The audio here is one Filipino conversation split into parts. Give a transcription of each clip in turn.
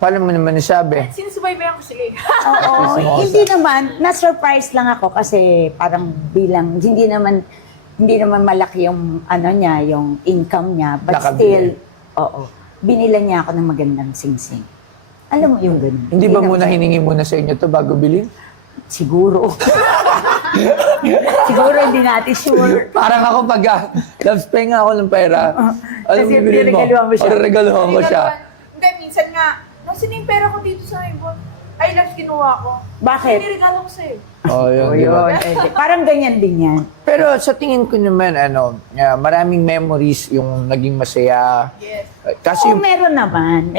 Paano mo naman nasabi? Sinusubaybayan ko sila eh. Oo, hindi naman, na-surprise lang ako kasi parang bilang, hindi naman malaki yung, ano niya, yung income niya, but Nakabili. still, oo, binila niya ako ng magandang singsing. Alam mo yung ganun. Hindi ba naman muna siya- hiningi muna sa inyo to bago bilhin? Siguro. Siguro hindi natin sure. Parang ako pag loves pay nga ako ng pera. Alam Kasi mo, bilhin mo. niregaluhan mo siya. O, regaluhan ko siya. Hindi, minsan nga, nasaan yung pera ko dito sa iba? Ay, love, kinuha ko. Bakit? Niregalo ko sa'yo. Oh, yun, O di ba? yun, parang ganyan din yan. Pero sa tingin ko naman, maraming memories yung naging masaya. Yes. Kasi Oo, meron naman.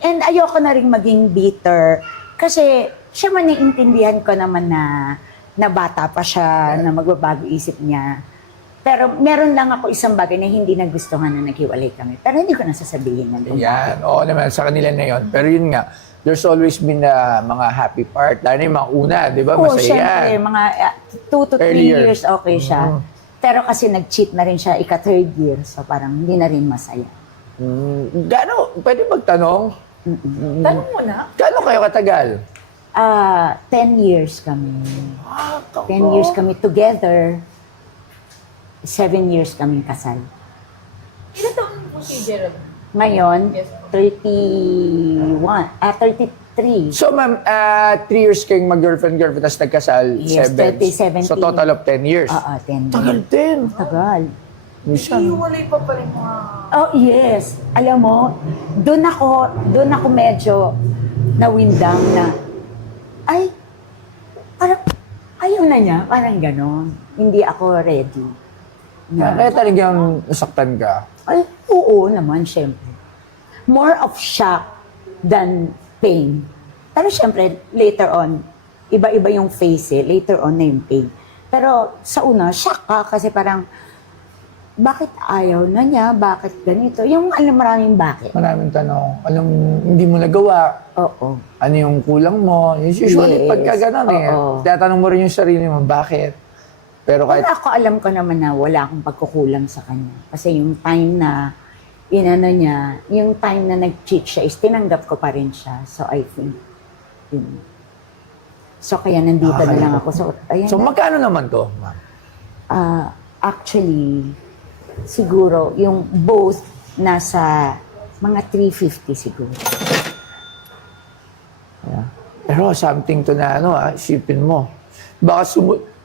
And ayoko na rin maging bitter. Kasi siya man naiintindihan ko naman na bata pa siya, na magbabago isip niya. Pero meron lang ako isang bagay na hindi nagustuhan na naghiwalay kami. Pero hindi ko nasasabihin na doon. yan, oo naman, sa kanila na yun. Pero yun nga, there's always been mga happy part. Lalo na yung mga una, di ba? Oo, Masaya syempre, yan. mga 2 to 3 Earlier. years okay siya. Pero kasi nag-cheat na rin siya ika-third year. So parang hindi na rin masaya. Pwede magtanong? Tanong mo na. Gaano kayo katagal? 10 years kami. 10 years kami together. 7 years kami kasal. Ilan taon po si Gerald? Ngayon, Yes. 33. So, ma'am, 3 years kayong mag-girlfriend, tapos nagkasal, Yes, 7. 2017. So, total of 10 years. Oo, 10 Tagal years. din. Tagal. Minsan. Hiwalay pa pa rin mga... Oh, yes. Alam mo, doon ako medyo nawindang na, ay, parang, ayaw na niya, parang ganon. Hindi ako ready. Kaya talagang nasaktan ka. Ay, oo naman, syempre. More of shock than pain. Pero syempre, later on, iba-iba yung face eh. Later on na yung pain. Pero sa una, shock ka kasi parang, bakit ayaw na niya? Bakit ganito? Yung alam maraming bakit. Maraming tanong. Anong hindi mo nagawa? Oo. Ano yung kulang mo? Usually, Yes. pagka gano'n Oo. tatanong mo rin yung sarili mo, bakit? Pero Pero kahit, ako alam ko naman na wala akong pagkukulang sa kanya. Kasi yung time na inano niya, yung time na nag-cheat siya is tinanggap ko pa rin siya. So I think, yun. So kaya nandito na lang ako. So, ayan. so magkano naman to, ma'am? Actually, siguro yung both nasa mga 350 siguro. Yeah. Pero something to na, isipin mo.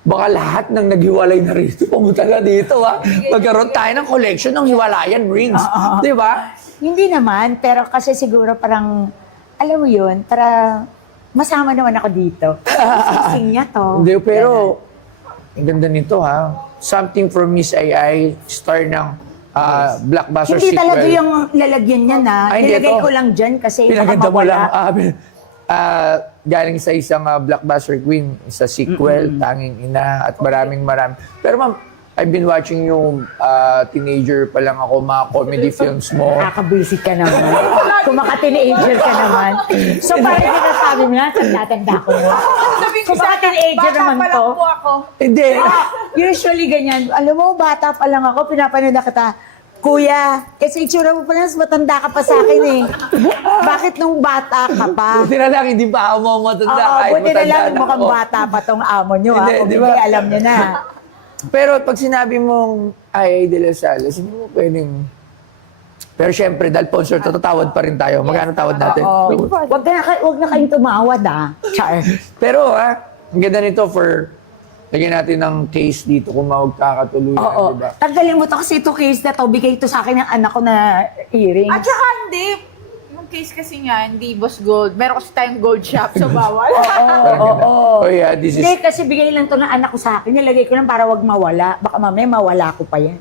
Baka lahat ng naghiwalay na rito, pumunta na dito, Magkaroon tayo ng collection ng hiwalayan rings. Di ba? Hindi naman, pero kasi siguro parang, alam mo yun, para masama naman ako dito. Sising niya to. Hindi, pero ang ganda nito, Something from Miss Ai, star ng blockbuster Hindi sequel. talaga yung lalagyan niya na. Ay, hindi, Nilagay ito. ko lang dyan kasi Pinaganda baka mo mawala. lang. Galing sa isang blockbuster queen, sa sequel, Tanging Ina, at maraming. Pero ma'am, I've been watching yung teenager pa lang ako, mga comedy films mo. Nakakabwisit ka naman. Kung maka-teenager ka naman. So parang sinasabi mo na, tanda-tanda ko na. Sabihin Kung baka-teenager naman bata pa to. lang po ako. Hindi. Usually ganyan. Alam mo, bata pa lang ako, pinapanood na kita. Kuya, kasi itsura mo pa lang, matanda ka pa sa akin eh. Bakit nung bata ka pa? Buti na lang, hindi pa ako mo matanda. Oo, kahit buti na matanda lang, na mukhang ako. bata pa tong amo nyo. Hindi, Kung di hindi, ba? alam nyo na. Pero pag sinabi mong Ay de la Salas, hindi mo pwedeng... Pero syempre, dahil sponsor to, tatawad pa rin tayo. Magkano tawad natin? Oo. Wag na kayong tumawad Char. Pero ang ganda nito for... Lagyan natin ng case dito kung magkakatuluyan, Oo. di ba? Tanggalin mo to kasi ito case na to, bigay ito sa akin ng anak ko na earrings. At saka hindi. Yung case kasi nga, hindi boss gold. Meron kasi tayong gold shop, so bawal. Oo. Oh yeah, this is... Hindi, kasi bigay lang to ng anak ko sa akin. Nilagay ko lang para wag mawala. Baka mamaya mawala ko pa yan.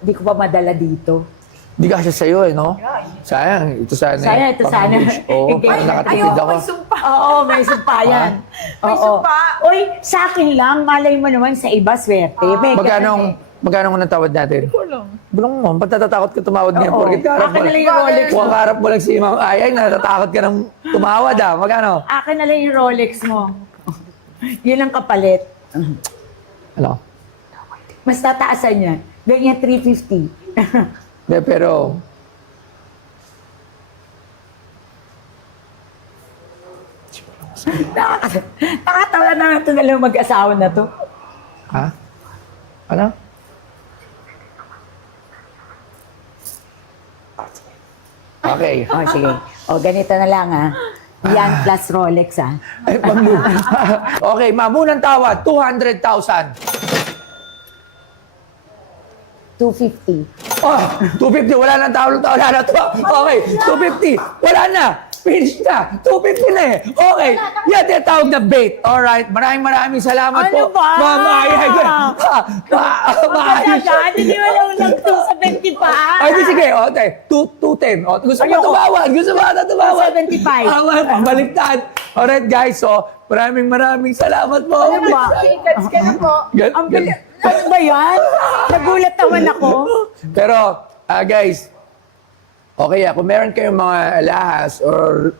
Hindi ko pa madala dito. Di kasi sa'yo, no? Sayang, ito sana. Sayang, ito sana. Oo, Ay, nakatipid Ayoko, ako. may sumpa. Oo, may sumpa yan. May Oo. sumpa. Uy, sa akin lang, malay mo naman sa iba, swerte. May Magkano mo natawad natin? Bulong mo, ba't natatakot ka tumawad ngayon? Oo. Porkit kaharap Akin mo na lang yung Rolex mo. Kung kaharap mo lang si Ma'am Ayay, natatakot ka nang tumawad Magkano? Akin na lang yung Rolex mo. Yun ang kapalit. Ano? Mas tataasan niya. Ganyan 350. De, pero, Nakatawa na ito na lang mag-asawa na to. Ha? Ano? Okay. O, sige. O, ganito na lang, ha. Yan plus Rolex, ha. Ay, okay, ma'am, unang tawad, 200,000. 250. Oh, 250, wala nang tawag, wala na to. Okay, 250, wala na. Finish na. 250 na eh. Okay. Yan, tinatawag na bait. Alright. Maraming salamat Ano po. ba? Ma'am, maayos. Hindi mo lang nag-270 pa. Ay, di sige. Okay. 210. O, gusto mo Ayoko. tumawad? Gusto mo na tumawad? 275. Pabaliktad. Alright, guys. So, maraming salamat po. Ano ba? Chickens ka na po. Ang bilis. Ano ba yan? Nagulat naman ako. Pero, guys, okay, kung meron kayong mga alahas or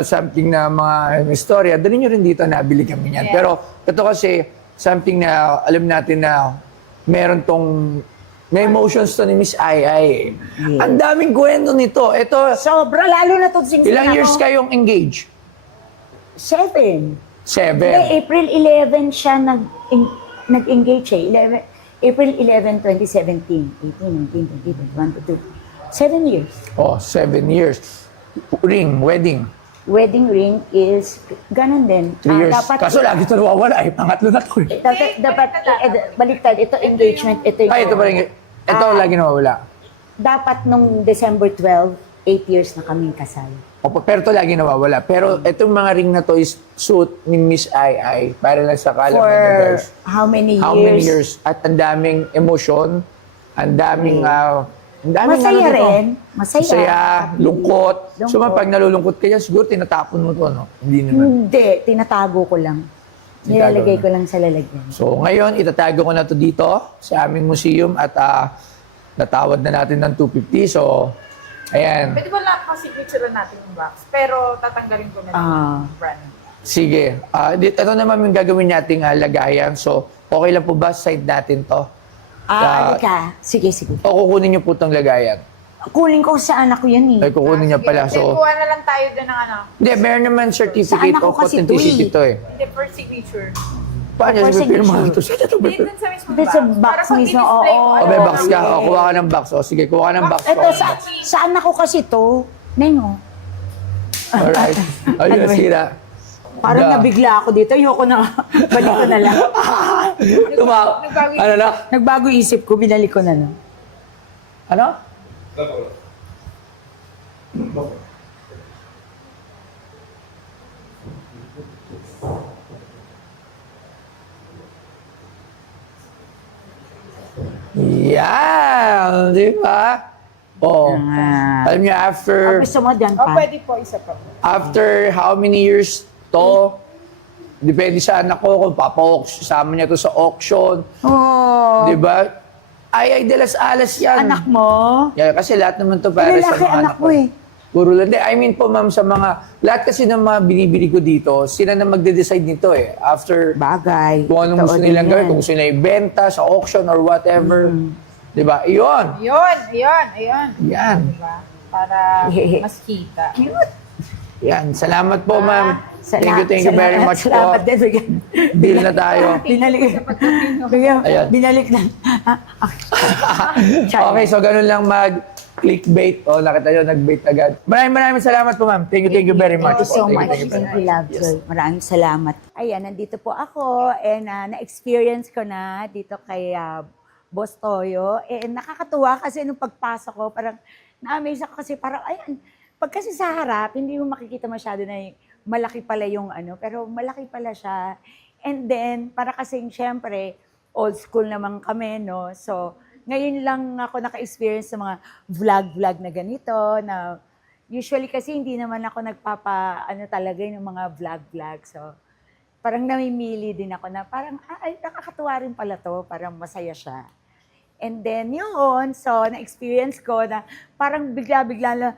something na mga istorya, dali nyo rin dito, nabili kami yan. Yeah. Pero ito kasi, something na alam natin na meron tong, may emotions to ni Miss Ai Ai. Yeah. Ang daming kwento nito. Ito, Sobra, lalo na to sing ilang years kayong engaged? 7. 7. Hindi, April 11 siya nag-engage eh. April 11, 2017. 18, 19, 20, 21, 22. 7 years. Oh, 7 years. Ring, wedding. Wedding ring is ganun din. 3 years. Dapat, Kaso lagi ito nawawala eh. Pangatlo na to eh. dapat baliktad. Ito engagement, ito yung... Ay, ito pa rin. Ito lagi nawawala. Dapat nung December 12, 8 years na kaming kasal. Opo, pero ito lagi nawawala. Pero itong mga ring na to is suit ni Miss Ai Ai para lang sa kalam For na guys. how many years? How many years? At ang daming emosyon, ang daming, ang daming Masaya ano dito. rin. Masaya. lungkot. So Lungkot. pag nalulungkot ka dyan, siguro tinatapon mo to, no? Hindi naman. Hindi, tinatago ko lang. Nilalagay ko lang sa lalagyan. So ngayon, itatago ko na to dito sa aming museum at natawad na natin ng 250. So, ayan. Pwede ba lang kasi picture natin yung box? Pero tatanggalin ko na lang yung brand. Sige. Ito naman yung gagawin nating lagayan. So, okay lang po ba side natin to? Ka. Sige. O kukunin niyo po itong lagayan? Kunin ko sa anak ko yan eh. Ay, kukunin niya pala. Sige, So, kuha na lang tayo doon ng ano. hindi, meron naman certificate Sa anak ko of kasi authenticity to to eh. Hindi, per signature. Paano For niya pirma signature. ito? Saan ito ba? Hindi dun sa mismo Doon sa box. box Para pag mismo, i-display oo. mo, O, alam may mo box na. ka. O, kuha ka ng box. O, sige, kuha ka ng box. Ito, sa anak ko kasi to. Nengo. Alright. Ayun, Anyway. nasira. Parang Da. nabigla ako dito. Ayoko na. Balik ko na lang. Ano na? Nagbago isip ko, binalik ko na lang. Ano? Yan! Di ba? Oh. Alam niyo, after Gusto mo dyan Oh, pa? pwede po, isa pa. after how many years to, depende sa anak ko kung sama niya to sa auction. Oh, Di ba? Ay, de las alas yan. anak mo? Yeah, kasi lahat naman to para sa Lalaki mga anak mo eh. Puro lang. I mean po, ma'am, sa mga, lahat kasi ng mga binibili ko dito, sila na magde-decide nito eh. After Bagay. kung anong gusto Totoo nilang din gawin, yan. kung gusto nila ibenta sa auction or whatever. Di ba? Iyon. Ayun. Yan. Diba? Para mas kita. Yan. Salamat po, ma'am. Salamat, Thank you very much salamat po. din. Bigyan. Deal na tayo. Binalik. Bigyan. Ayan. Binalik na. Okay, so ganun lang mag-clickbait. O, nakita nyo, nag-bait agad. Maraming salamat po, ma'am. Thank you very much. Thank you so po. much. Thank you very Thank you, love. Joy. Maraming salamat. Ayan, nandito po ako and na-experience ko na dito kay Boss Toyo. Nakakatuwa kasi nung pagpasok ko, parang na-amaze ako kasi parang, ayan, pag kasi sa harap, hindi mo makikita masyado na malaki pala yung ano, pero malaki pala siya. And then, para kasing syempre, old school naman kami, no? So, ngayon lang ako naka-experience sa mga vlog na ganito, na usually kasi hindi naman ako talaga yung mga vlog. So, parang namimili din ako na parang, ay, nakakatuwa rin pala to, parang masaya siya. And then yun, so na-experience ko na parang bigla-bigla lang,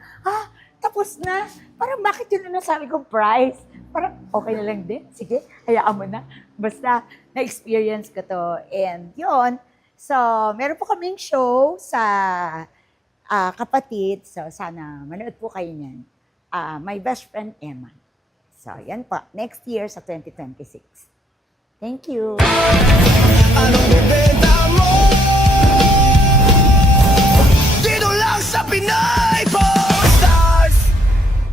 tapos na. Parang bakit yun na nasabi kong price? Parang okay na lang din. Sige, hayaan mo na. Basta na-experience ko to. And yun, so meron po kaming show sa Kapatid. So sana manood po kayo niyan. My Best Friend Emma. So, yan po. Next year sa 2026. Thank you.